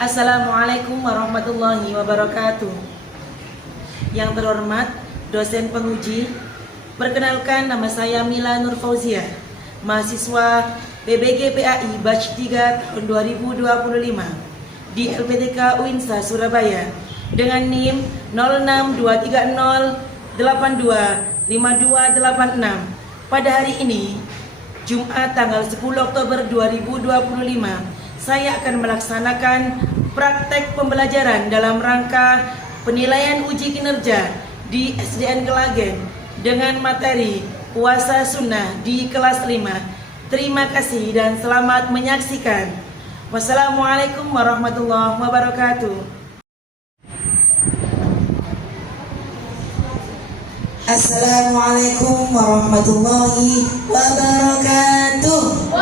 Assalamualaikum warahmatullahi wabarakatuh. Yang terhormat dosen penguji, perkenalkan nama saya Mila Nur Fauzia, mahasiswa PBG PAI Batch 3 tahun 2025 di LPTK UINSA Surabaya dengan NIM 06230825286. Pada hari ini, Jumat tanggal 10 Oktober 2025, saya akan melaksanakan praktek pembelajaran dalam rangka penilaian uji kinerja di SDN Klagen dengan materi puasa sunnah di kelas 5. Terima kasih dan selamat menyaksikan. Wassalamualaikum warahmatullahi wabarakatuh. Assalamualaikum warahmatullahi wabarakatuh.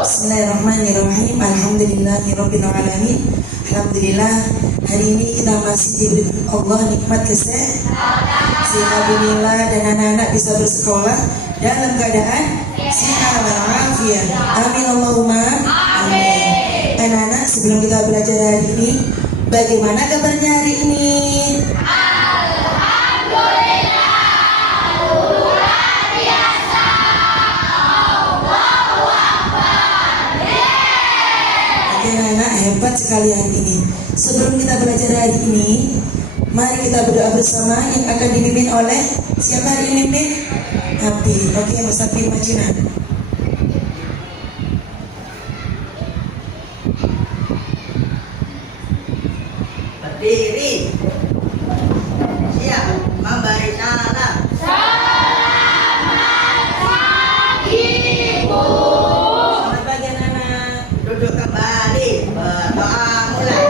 Bismillahirrahmanirrahim. Alhamdulillahirabbil alamin. Alhamdulillah, hari ini kita masih diberi Allah nikmat kesehatan, sehingga Mila dan anak-anak bisa bersekolah dalam keadaan sehat walafiat. Amin Allahumma amin. Anak-anak, sebelum kita belajar hari ini, bagaimana kabarnya hari ini? Hebat sekali hari ini. Sebelum kita belajar hari ini, mari kita berdoa bersama yang akan dipimpin oleh siapa hari ini pimpin? Nabi. Oke, Musafir Majinan. Berdiri. Siap memberi salam. Selamat pagi, Bu. Selamat pagi anak-anak. Duduk kembali. Berdoa mulai.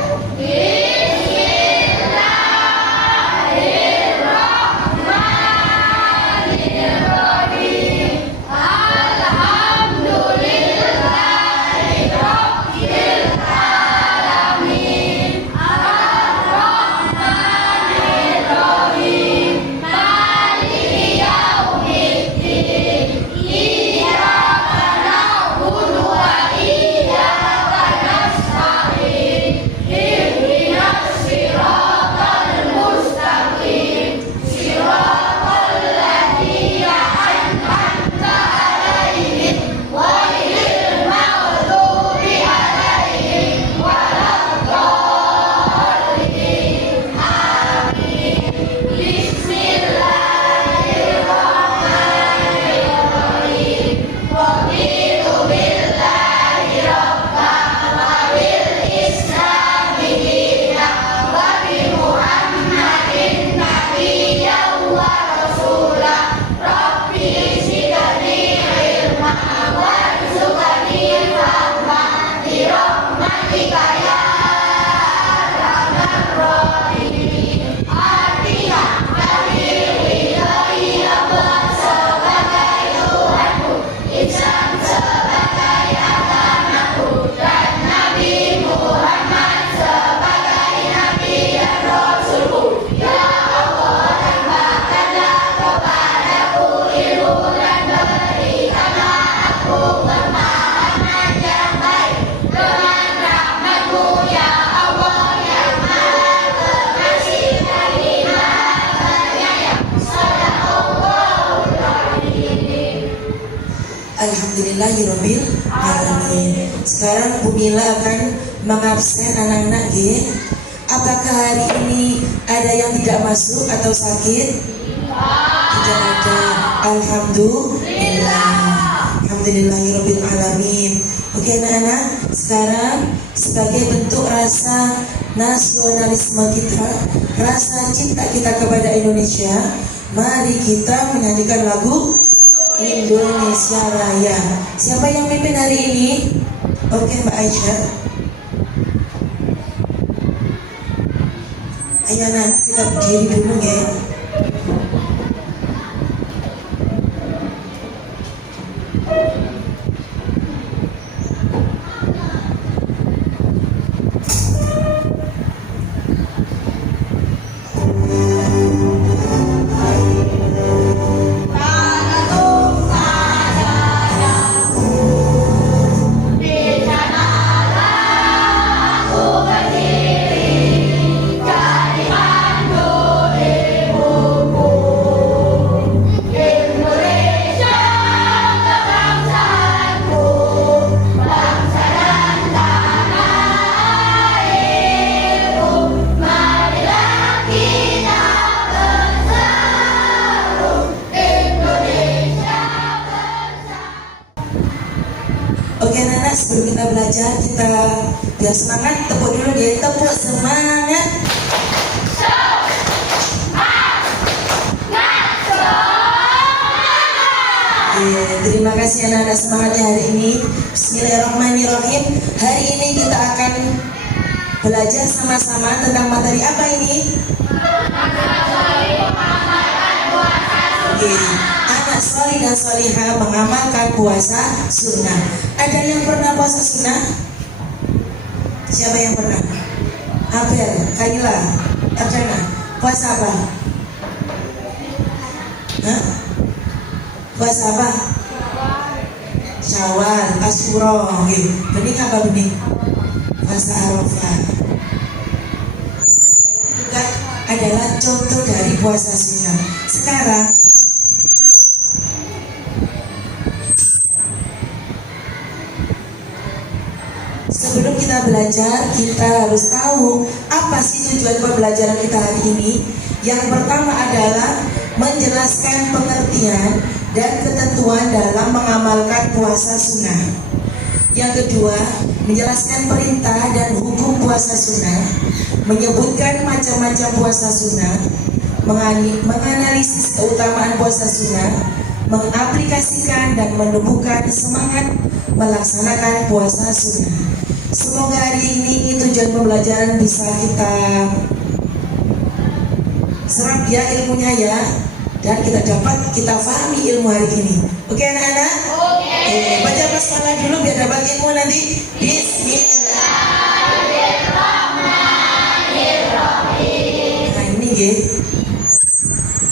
Alhamdulillahirabbil alamin. Sekarang Bu Mila akan mengabsen anak-anak G. Apakah hari ini ada yang tidak masuk atau sakit? Tidak ada. Alhamdulillah. Alhamdulillahirabbil alamin. Oke anak-anak, sekarang sebagai bentuk rasa nasionalisme kita, rasa cinta kita kepada Indonesia, mari kita menyanyikan lagu Indonesia Raya. Siapa yang mimpin hari ini? Oke, Mbak Aisyah. Ayo anak, kita berdiri dulu ya. Tanah sebelum kita belajar, kita biar semangat, tepuk dulu deh, tepuk semangat. Terima kasih anak-anak semangatnya hari ini. Bismillahirrahmanirrahim. Hari ini kita akan belajar sama-sama tentang materi apa ini? Anak solih dan solihah mengamalkan puasa sunnah. Ada yang pernah puasa sunnah? Siapa yang pernah? Abel, Kaila, Arjana. Puasa apa? Hah? Puasa apa? Syawal, Asyura, bening apa bening? Puasa Arafah. Juga adalah contoh dari puasa sunnah. Sekarang sebelum kita belajar, kita harus tahu apa sih tujuan pembelajaran kita hari ini. Yang pertama adalah menjelaskan pengertian dan ketentuan dalam mengamalkan puasa sunnah. Yang kedua, menjelaskan perintah dan hukum puasa sunnah, menyebutkan macam-macam puasa sunnah, menganalisis keutamaan puasa sunnah, mengaplikasikan dan menumbuhkan semangat melaksanakan puasa sunnah. Semoga hari ini tujuan pembelajaran bisa kita serap ya ilmunya ya, dan kita pahami ilmu hari ini. Oke anak-anak? Oke. Baca basmalah dulu biar dapat ilmu nanti. Bismillahirrahmanirrahim. Nah ini ya,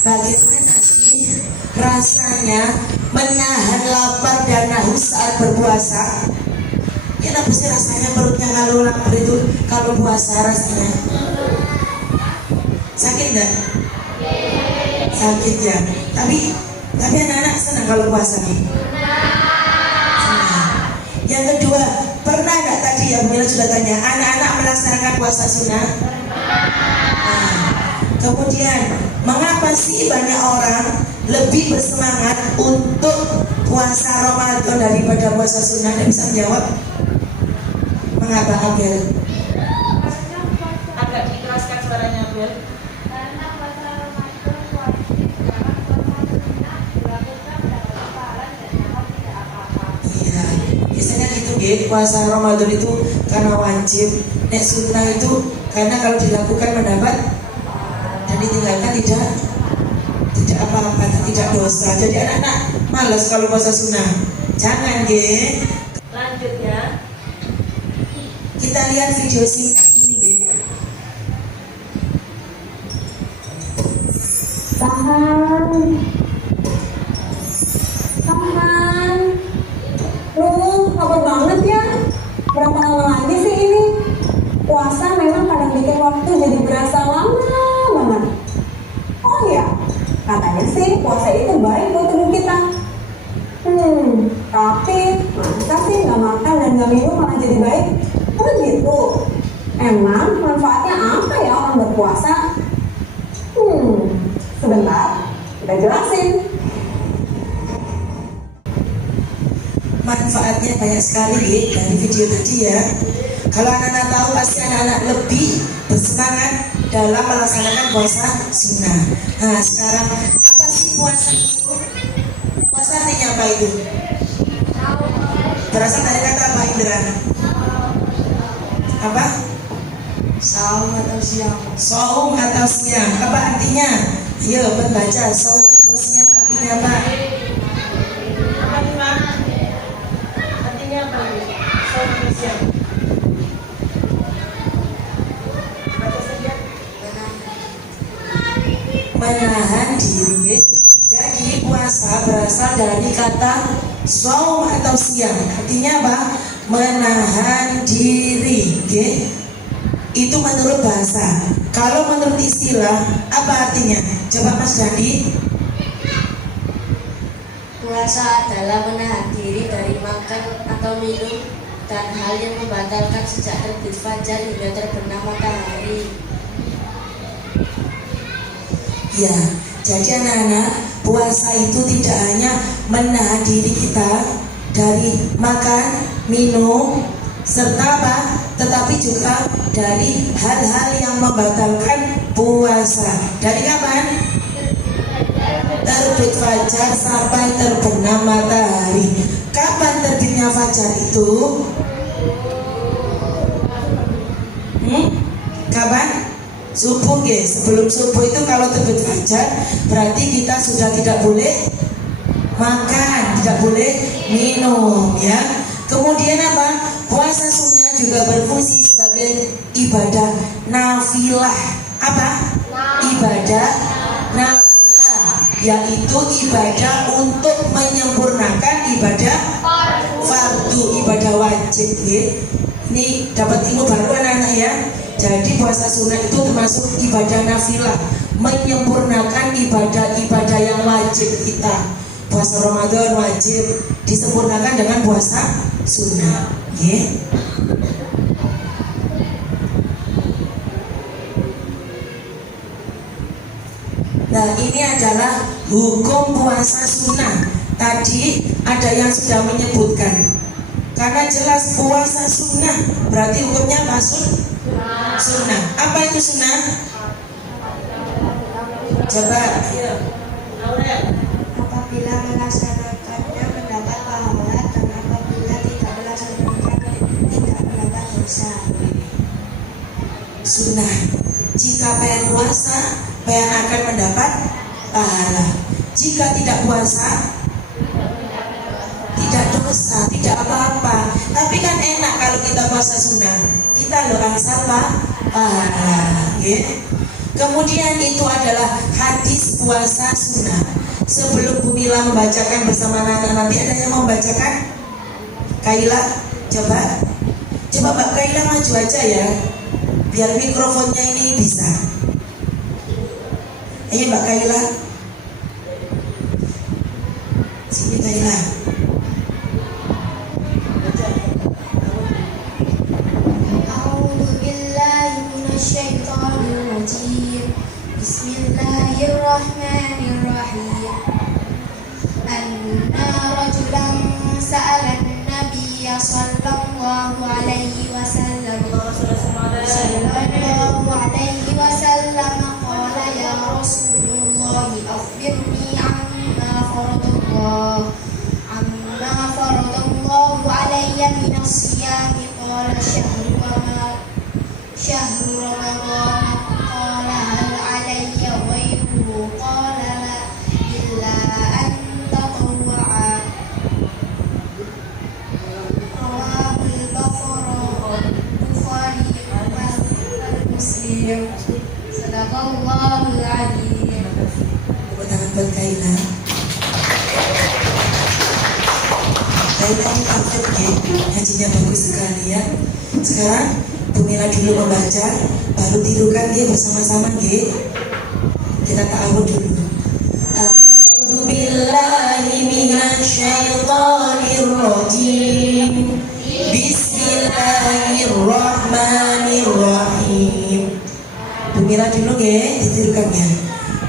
bagaimana sih rasanya menahan lapar dan haus saat berpuasa? Ya apa sih rasanya perutnya kalau lapar itu, kalau puasa rasanya? Sakit nggak? Sakit ya. Tapi anak-anak senang kalau puasa. Senang. Yang kedua, pernah nggak tadi ya Bu Mila sudah tanya, anak-anak melaksanakan puasa sunnah? Nah, kemudian mengapa sih banyak orang lebih bersemangat untuk puasa Ramadan daripada puasa sunnah? Anda bisa menjawab? Mengapa Abel? Agak dikeraskan suaranya Abel. Puasa Ramadan itu karena wajib, nek sunnah itu karena kalau dilakukan mendapat dan ditinggalkan tidak apa-apa, tidak dosa. Jadi anak-anak malas kalau puasa sunnah. Jangan ge. Lanjut ya. Kita lihat video singkat ini ge. Tahan. Lama banget ya. Berapa lama lagi sih ini? Puasa memang kadang bikin waktu jadi berasa lama banget. Oh iya, katanya sih puasa itu baik buat tubuh kita. Tapi masa sih nggak makan dan nggak minum malah jadi baik? Oh gitu. Emang manfaatnya apa ya orang berpuasa? Sebentar, kita jelasin. Manfaatnya banyak sekali dari video tadi ya. Kalau anak-anak tahu pasti anak-anak lebih bersemangat dalam melaksanakan puasa sunnah. Nah sekarang apa sih puasa itu? Puasa artinya apa itu? Berasal dari kata apa Indra? Apa? Saum atau siang. Saum atau siang. Apa artinya? Ayo baca. Saum atau siang artinya apa? Menahan diri. Jadi puasa berasal dari kata saum atau siang. Artinya apa? Menahan diri. Itu menurut bahasa. Kalau menurut istilah apa artinya? Coba Mas Dandi. Puasa adalah menahan diri dari makan atau minum dan hal yang membatalkan sejak terbit fajar hingga terbenam matahari. Ya, jadi anak-anak, puasa itu tidak hanya menahan diri kita dari makan, minum, serta apa? Tetapi juga dari hal-hal yang membatalkan puasa. Dari kapan? Terbit fajar sampai terbenam matahari. Kapan terbitnya fajar itu? Kapan? Subuh guys. Sebelum subuh itu kalau terbit fajar berarti kita sudah tidak boleh makan, tidak boleh minum ya. Kemudian apa? Puasa sunnah juga berfungsi sebagai ibadah nafilah. Apa? Ibadah nafilah, yaitu ibadah untuk menyempurnakan ibadah fardu, ibadah wajib ya. Ini dapat ilmu baru anak-anak ya. Jadi puasa sunnah itu termasuk ibadah nafilah, menyempurnakan ibadah-ibadah yang wajib kita. Puasa Ramadan wajib disempurnakan dengan puasa sunnah ya. Nah ini adalah hukum puasa sunnah. Tadi ada yang sudah menyebutkan. Karena jelas puasa sunnah berarti hukumnya apa? Sunnah. Apa itu sunnah? Coba. Apabila melaksanakannya mendapat pahala dan apabila tidak melaksanakannya tidak mendapat dosa. Sunnah. Jika pengen puasa, pengen akan mendapat pahala. Jika tidak puasa, tidak dosa, tidak apa-apa. Tapi kan enak kalau kita puasa sunnah, kita loh angsal pahala ya. Kemudian itu adalah hadis puasa sunnah. Sebelum Bu Mila membacakan bersama anak-anak, nanti ada yang mau membacakan? Kaila, coba Mbak Kaila maju aja ya, biar mikrofonnya ini bisa. Ayo Mbak Kaila, sini Kaila. Bismillahirrahmanirrahim. Anna rajulan sa'ala an-nabiyya sallallahu alaihi wasallam qala ya Rasulullah akhbirni amma faradallahu alayya min as-siyam qala syahru ramadan qala hal alayya ghayruhu qala la illa an tatawwa'a rawahul Bukhari wa Muslim. Sadaqallahul adzim. Tepuk tangan buat Kaila. Kaila ini perfect ya, hajinya bagus sekali ya. Sekarang Bu Mila dulu membaca, baru tirukan dia bersama-sama ya. Kita ta'awud dulu. A'udzu billahi minasy syaithanir rajim. Bismillahirrahmanirrahim. Bu Mila dulu ya, ditirukan ya.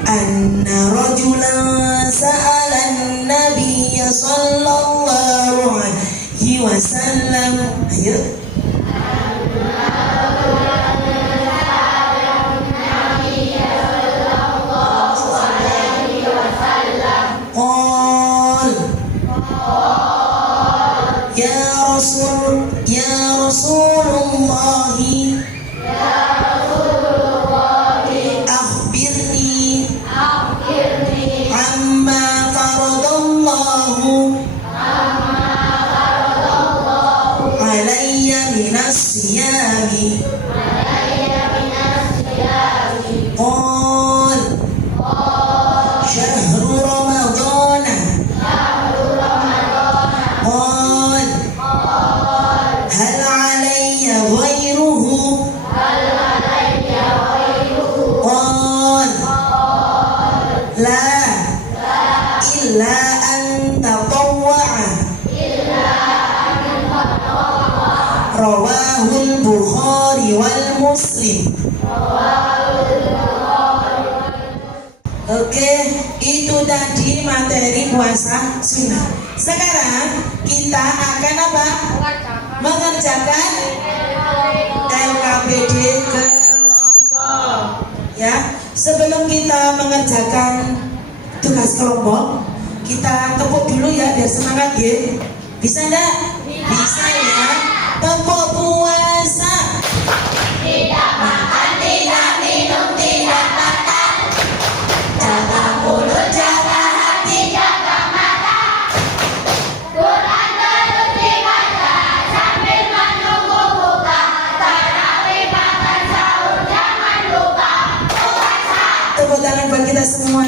Anna rajulan sa'alan nabiyya sallallahu alaihi wasallam. Ayo. Ya Rasulullah akhbirni amma faradallahu alayya minas siyami qal syahru ramadana qal hal alayya ghayruhu qal la illa an tatawwa'a rawahul Bukhari wal Muslim. Oke, itu tadi materi puasa sunnah. Sekarang kita akan apa? Mengerjakan LKPD kelompok. Ya, sebelum kita mengerjakan tugas kelompok, kita tepuk dulu ya biar semangat ya. Bisa enggak? Bisa ya. Tepuk puasa. Tidak makan, tidak minum, tidak makan. Jaga mulut, jaga hati, jaga mata. Quran terus dibaca sambil menunggu buka. Tarawih makan sahur jangan lupa. Puasa. Tepuk tangan buat kita semua.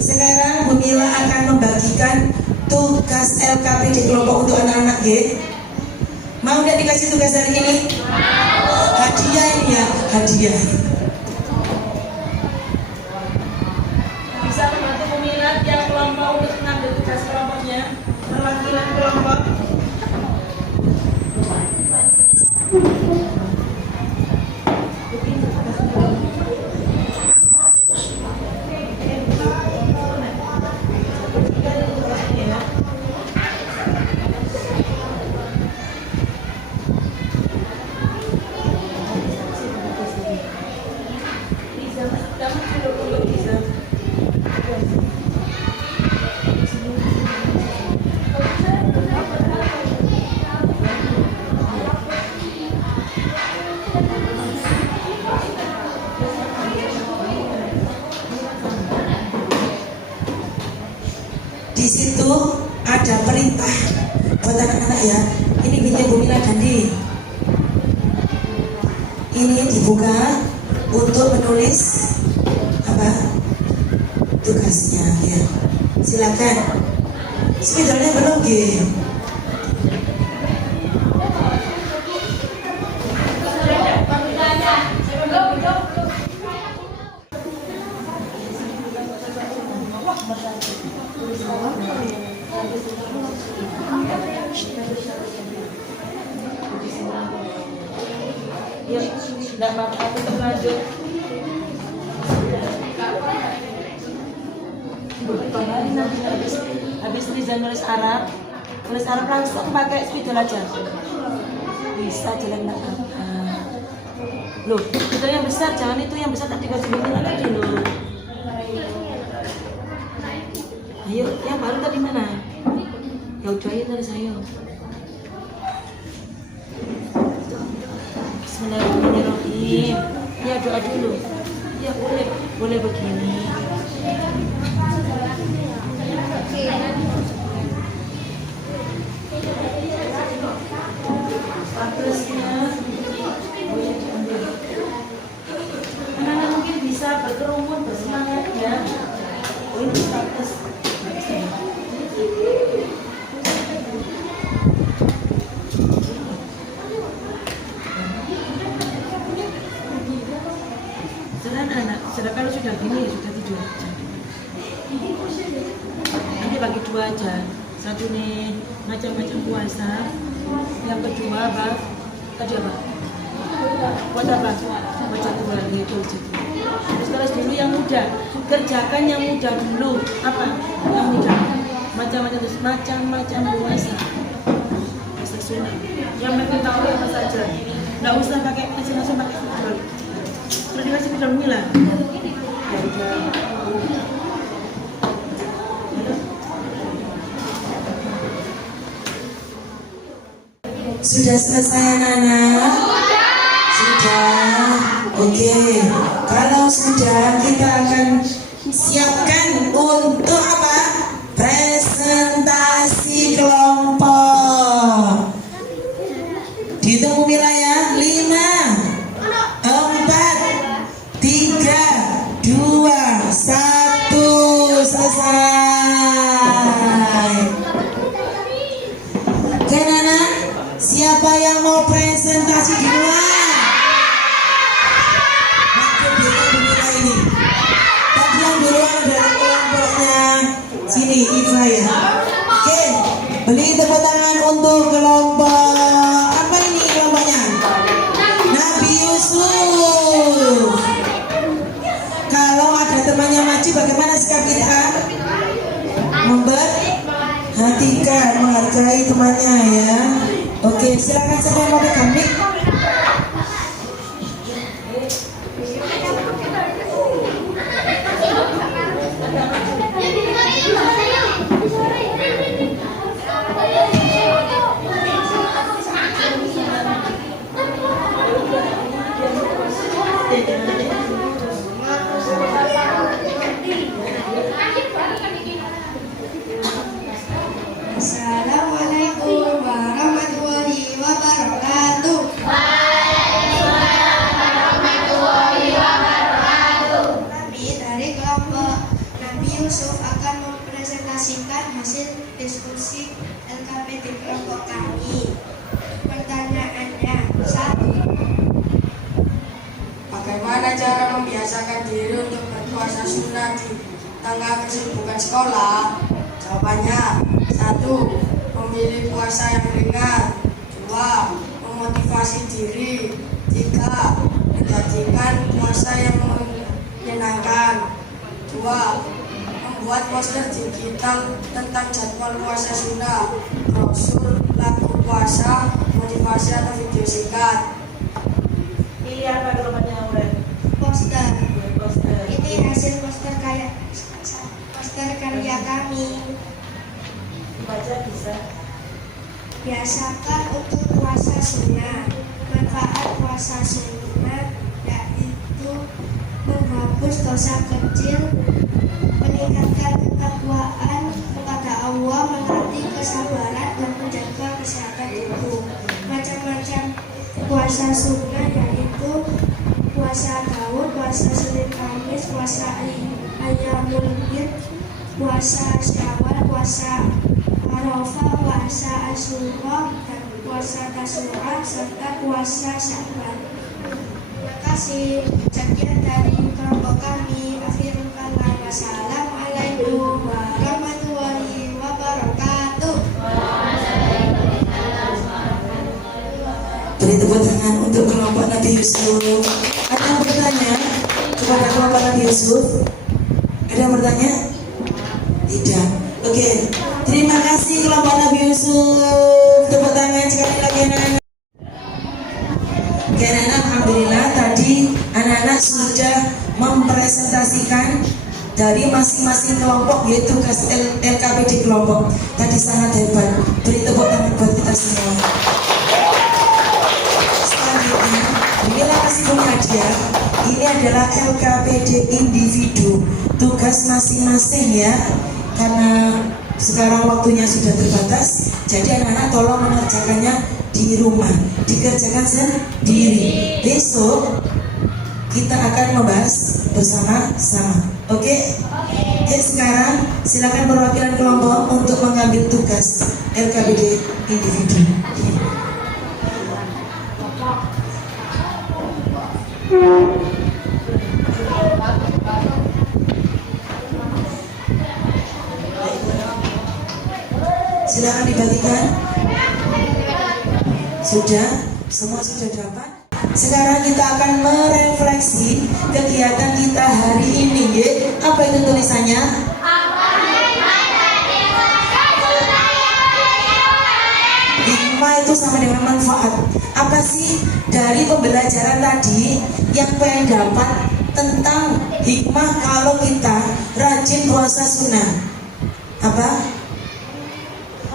Sekarang Bu Mila akan membagikan tugas LKPD kelompok untuk anak-anak G. Mau nggak dikasih tugas hari ini? Hadiah ini ya, hadiah. Bisa membantu Bu Mila yang kelompok untuk mengambil tugas kelompoknya, perwakilan kelompok. Di situ ada perintah buat anak-anak ya. Ini bikin Bu Mila Dandi. Ini dibuka untuk menulis apa? Tugasnya ya. Silakan. Spidolnya belum G. Ya, tidak apa-apa, tetap lanjut. Habis Riza nulis Arab langsung pakai spidol aja. Bisa jalan apa? Loh, itu yang besar, jangan itu yang besar tadi kasih begini tadi loh. Ayo, yang baru tadi mana? Ya udah ya nulis ayo. Bismillahirrahmanirrahim. Ya doa dulu. Ya boleh begini. Plusnya anak-anak mungkin bisa berkerumun bersemangat ya. Oh ini status. Sudah kalau sudah gini ya sudah tidur aja. Nanti bagi dua aja. Satu nih macam-macam puasa. Yang kedua apa? Tadi apa? Buat apa? Baca Quran itu. Terus dulu yang mudah. Kerjakan yang mudah dulu. Apa? Yang mudah. Macam-macam terus macam-macam puasa. Puasa sunnah. Yang penting tahu apa saja. Nggak usah pakai langsung pakai spidol. Terus dikasih spidol Mila. Ya udah. Sudah selesai anak-anak? Sudah. Oke. Kalau sudah kita akan siapkan untuk apa? Presentasi kelompok. Dihitung Bu Mila ya. 5, 4, 3, 2, 1. Selesai. Oke anak, siapa yang mau presentasi duluan? Waktu bilang Bu Mila ini. Tadi yang duluan adalah kelompoknya sini Ifra ya. Oke, beri tepuk tangan untuk kelompok apa ini kelompoknya? Nabi Yusuf. suci bagaimana sikap kita? Memperhatikan, menghargai temannya ya. Oke, silakan siapa yang mau pegang mic? Assalamualaikum warahmatullahi wabarakatuh. Kami dari kelompok Nabi Yusuf akan mempresentasikan hasil diskusi LKPD kelompok kami. Pertanyaannya, 1. Bagaimana cara membiasakan diri untuk berpuasa sunnah di tengah kesibukan sekolah? Jawabannya, 1. Memilih puasa yang ringan. 2. Memotivasi diri. 3. Menjadikan puasa yang menyenangkan. 2. Membuat poster digital tentang jadwal puasa sunnah, brosur, lagu puasa, motivasi atau video singkat. Pilih apa kelompoknya Auren? Poster. Poster. Ini hasil poster karya kami. Baca bisa. Biasakan untuk puasa sunnah. Manfaat puasa sunnah yaitu menghapus dosa kecil, meningkatkan ketakwaan kepada Allah, melatih kesabaran dan menjaga kesehatan tubuh. Macam-macam puasa sunnah yaitu puasa Daud, puasa Senin Kamis, puasa Ayyamul Bid, puasa Syawal, puasa Arafah, puasa Asyura, dan puasa Tasyura, serta puasa Syawal. Terima kasih. Sekian dari kelompok kami. Wassalamualaikum warahmatullahi wabarakatuh. Beri tepuk tangan untuk kelompok Nabi Yusuf. Ada yang bertanya kepada kelompok Nabi Yusuf? Ada yang bertanya? Tidak. Oke, terima kasih kelompok Nabi Yusuf. Tepuk tangan sekali lagi anak-anak. Oke, anak-anak, alhamdulillah tadi anak-anak sudah mempresentasikan dari masing-masing kelompok, yaitu tugas LKPD kelompok. Tadi sangat hebat. Beri tepuk tangan buat kita semua. Selanjutnya, inilah kasih punya hadiah. Ini adalah LKPD individu, tugas masing-masing ya. Karena sekarang waktunya sudah terbatas, jadi anak-anak tolong mengerjakannya di rumah, dikerjakan sendiri. Besok kita akan membahas bersama-sama. Oke? Oke, sekarang silakan perwakilan kelompok untuk mengambil tugas LKPD individu. Silakan dibagikan. Sudah, semua sudah dapat. Sekarang kita akan merefleksi kegiatan kita hari ini. Apa itu tulisannya? Hikmah itu sama dengan manfaat. Apa sih dari pembelajaran tadi yang pengen dapat tentang hikmah kalau kita rajin puasa sunnah? Apa?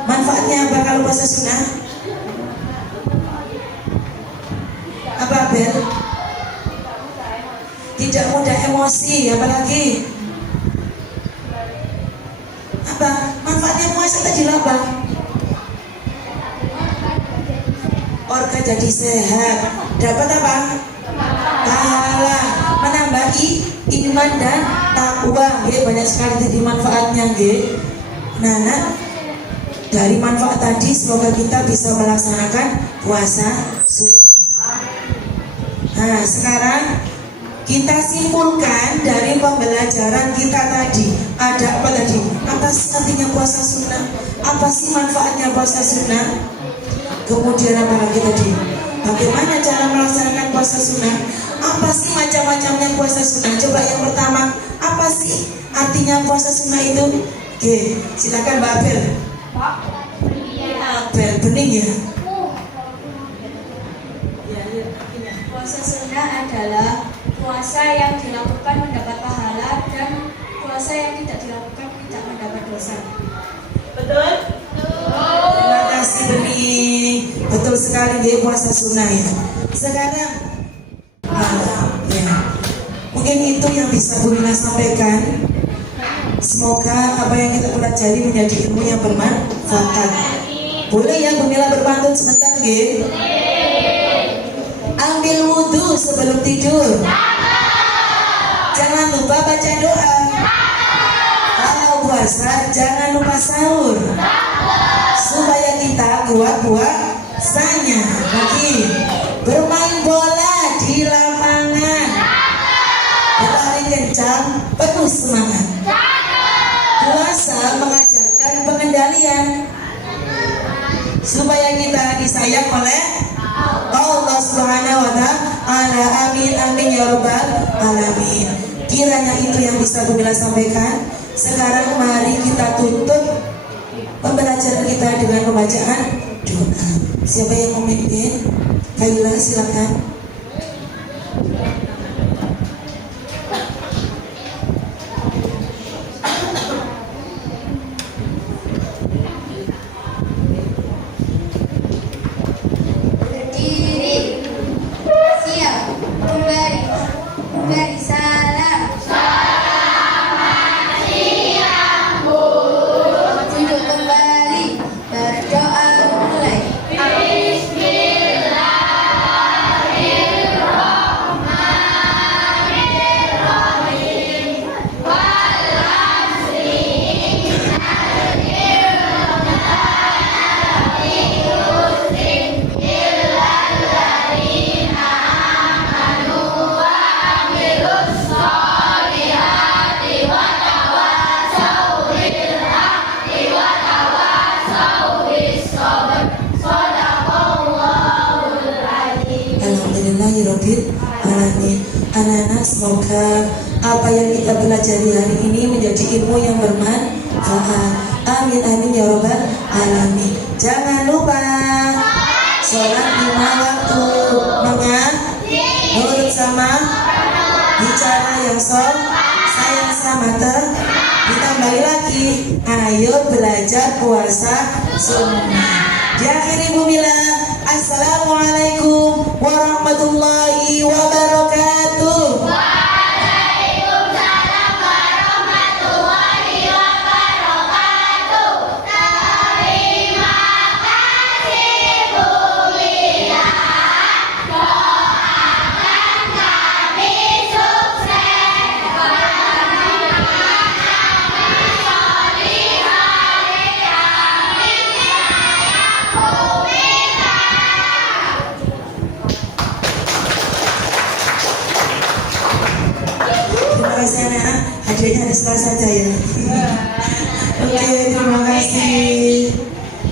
Manfaatnya apa kalau puasa sunnah? Apa Bel? Tidak mudah emosi, apalagi apa? Manfaatnya puasa tadi apa? Organ jadi sehat. Dapat apa? Pahala, menambah iman dan takwa. Banyak sekali tadi manfaatnya. Nah, dari manfaat tadi semoga kita bisa melaksanakan puasa sunnah. Nah, sekarang kita simpulkan dari pembelajaran kita tadi. Ada apa tadi? Apa sih artinya puasa sunnah? Apa sih manfaatnya puasa sunnah? Kemudian apa lagi tadi? Bagaimana cara melaksanakan puasa sunnah? Apa sih macam-macamnya puasa sunnah? Coba yang pertama, apa sih artinya puasa sunnah itu? Oke, silakan Mbak Abel. Abel, bening ya? Puasa sunnah adalah puasa yang dilakukan mendapat pahala dan puasa yang tidak dilakukan tidak mendapat dosa. Betul? Terima kasih Bening. Betul sekali dia puasa sunnah ya. Sekarang ya. Mungkin itu yang bisa Bu Mila sampaikan. Semoga apa yang kita pelajari menjadi ilmu yang bermanfaat. Boleh ya Bu Mila berpantun sebentar nggih? Ambil wudhu sebelum tidur. Jangan lupa baca doa. Kalau puasa jangan lupa sahur. Supaya kita kuat puasanya. Lagi bermain bola di lapangan. Berlari kencang penuh semangat. Puasa mengajarkan pengendalian supaya kita disayang oleh Allah Subhanahu wa ta'ala. Amin amin ya rabbal alamin. Kiranya itu yang bisa Bu Mila sampaikan. Sekarang mari kita tutup pembelajaran kita dengan pembacaan doa. Siapa yang memimpin? Kaila silakan. Berdiri, siap, memberi salam. Duduk kembali, berdoa mulai. Alhamdulillahirabbil alamin. Anak-anak, semoga apa yang kita pelajari hari ini menjadi ilmu yang bermanfaat. Amin amin ya rabbal alamin. Jangan lupa sholat 5 waktu, nurut sama, bicara yang sayang sama ditambahi lagi. Ayo belajar puasa sunnah. Diakhiri Bu Mila. Assalamualaikum warahmatullahi wabarakatuh. Waalaikumsalam warahmatullahi wabarakatuh. Terima kasih Bu Mila. Doakan kami sukses. Doakan kami solihah. Amin ya Rabbal Terima kasih anak. Hadiahnya ada setelah saja ya. Oke, terima kasih.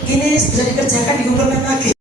Ini sudah dikerjakan di komplement lagi.